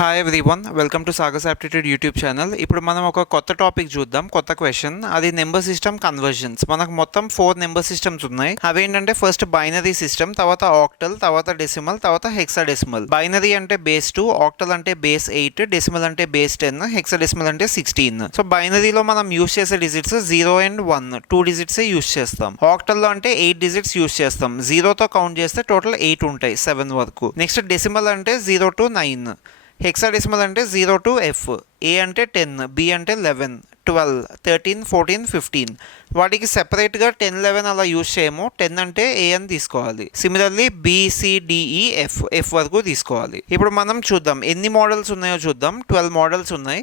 Hi everyone, welcome to Sagas aptitude YouTube channel. ఇప్పుడు మనం ఒక కొత్త టాపిక్ చూద్దాం, కొత్త క్వశ్చన్. అది నెంబర్ సిస్టమ్ కన్వర్జన్స్. మనకు మొత్తం 4 నెంబర్ సిస్టమ్స్ ఉన్నాయి. అవేంటంటే ఫస్ట్ బైనరీ సిస్టమ్, తర్వాత ఆక్టల్, తర్వాత డెసిమల్, తర్వాత హెక్సాడెసిమల్. బైనరీ అంటే బేస్ 2, ఆక్టల్ అంటే బేస్ 8, డెసిమల్ అంటే బేస్ 10, హెక్సాడెసిమల్ అంటే 16. సో బైనరీలో మనం యూస్ చేసే డిజిట్స్ 0 అండ్ 1, 2 డిజిట్సే యూస్ చేస్తాం. ఆక్టల్లో అంటే 8 డిజిట్స్ యూస్ చేస్తాం. 0తో కౌంట్ చేస్తే టోటల్ 8 ఉంటాయి, 7 వరకు. నెక్స్ట్ డెసిమల్ అంటే 0 to 9. హెక్సాడెసిమల్ అంటే 0 to F. ఏ అంటే 10, బి అంటే 11, 12, 13, 14, 15. వాటికి సెపరేట్గా 10, 11 అలా యూజ్ చేయము. 10 అంటే ఏ అని తీసుకోవాలి. సిమిలర్లీ బిసిడిఈ ఎఫ్ వరకు తీసుకోవాలి. ఇప్పుడు మనం చూద్దాం ఎన్ని మోడల్స్ ఉన్నాయో చూద్దాం. 12 మోడల్స్ ఉన్నాయి.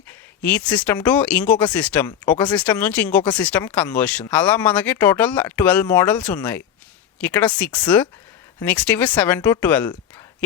ఈచ్ సిస్టమ్ టు ఇంకొక సిస్టమ్, ఒక సిస్టమ్ నుంచి ఇంకొక సిస్టమ్ కన్వర్షన్. అలా మనకి టోటల్ 12 మోడల్స్ ఉన్నాయి. ఇక్కడ 6, నెక్స్ట్ ఇవి 7 to 12.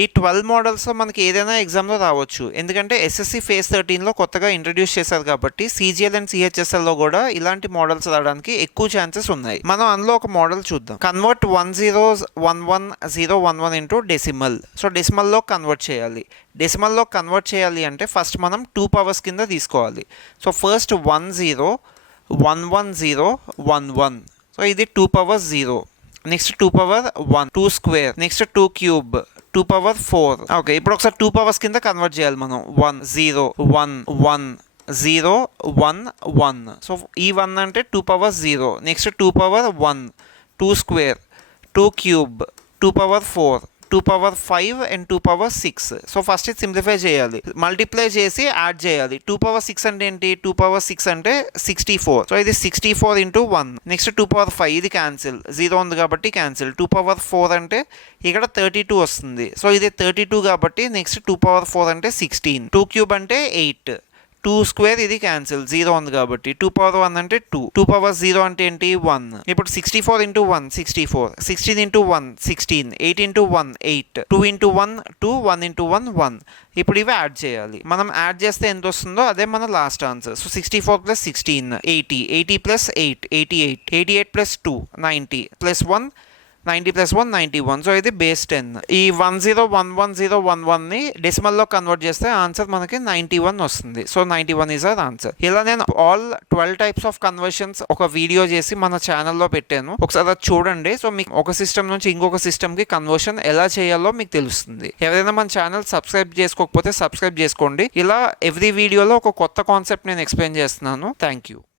ఈ 12 మోడల్స్లో మనకి ఏదైనా ఎగ్జామ్లో రావచ్చు. ఎందుకంటే ఎస్ఎస్సి ఫేజ్ 13లో కొత్తగా ఇంట్రడ్యూస్ చేశారు కాబట్టి సిజిఎల్ అండ్ సిహెచ్ఎస్ఎల్లో కూడా ఇలాంటి మోడల్స్ రావడానికి ఎక్కువ ఛాన్సెస్ ఉన్నాయి. మనం అందులో ఒక మోడల్ చూద్దాం. Convert 10110111 into decimal. సో డెసిమల్లో కన్వర్ట్ చేయాలి. డెసిమల్లో కన్వర్ట్ చేయాలి అంటే ఫస్ట్ మనం 2 పవర్స్ కింద తీసుకోవాలి. So first 10110111. సో ఇది 2 power 0. Next 2 power 1, 2 square, next 2 cube, 2 power 4. Okay, ఇప్పుడు ఒకసారి 2 పవర్స్ కింద కన్వర్ట్ చేయాలి మనం. 1 0 1 1 0 1 1. సో ఈ 1 అంటే 2 power 0. Next 2 power 1, 2 square, 2 cube, 2 power 4, 2 power 5 and 2 power 6. So first ఇది సింప్లిఫై చేయాలి, మల్టిప్లై చేసి యాడ్ చేయాలి. 2 పవర్ 6 అంటే ఏంటి? 2 పవర్ 6 అంటే 64. సో ఇది 64 ఇంటూ 1. నెక్స్ట్ 2 పవర్ 5, ఇది క్యాన్సిల్, 0 ఉంది కాబట్టి క్యాన్సిల్. 2 పవర్ 4 అంటే ఇక్కడ 32 వస్తుంది. సో ఇది 32 కాబట్టి నెక్స్ట్ 2 పవర్ 4 అంటే 16. 2 క్యూబ్ అంటే 8, 2 స్క్వేర్, ఇది క్యాన్సిల్, 0 ఉంది కాబట్టి. 2 పవర్ 1 అంటే 2, 2 పవర్ 0 అంటే ఏంటి? 1. ఇప్పుడు 64 into 1 64, 16 into 1 16, 8 into 1 8, 2 into 1 2, 1 into 1 1. ఇప్పుడు ఇవి యాడ్ చేయాలి. మనం యాడ్ చేస్తే ఎంత వస్తుందో అదే మన last answer. So 64 plus 16 80, 80 plus 8 88, 88 plus 2 90, plus 1 90 plus 1 91. So ఇది బేస్ 10. ఈ 10110111ని డెసిమల్లో కన్వర్ట్ చేస్తే ఆన్సర్ మనకి 91 వస్తుంది. So 91 is our answer. ఇలా నేను ఆల్ 12 టైప్స్ ఆఫ్ కన్వర్షన్స్ ఒక వీడియో చేసి మన ఛానల్లో పెట్టాను, ఒకసారి అది చూడండి. సో మీకు ఒక సిస్టమ్ నుంచి ఇంకొక సిస్టమ్కి కన్వర్షన్ ఎలా చేయాలో మీకు తెలుస్తుంది. ఎవరైనా మన ఛానల్ సబ్స్క్రైబ్ చేసుకోకపోతే సబ్స్క్రైబ్ చేసుకోండి. ఇలా ఎవ్రీ వీడియోలో ఒక కొత్త కాన్సెప్ట్ నేను ఎక్స్ప్లెయిన్ చేస్తున్నాను. Thank you.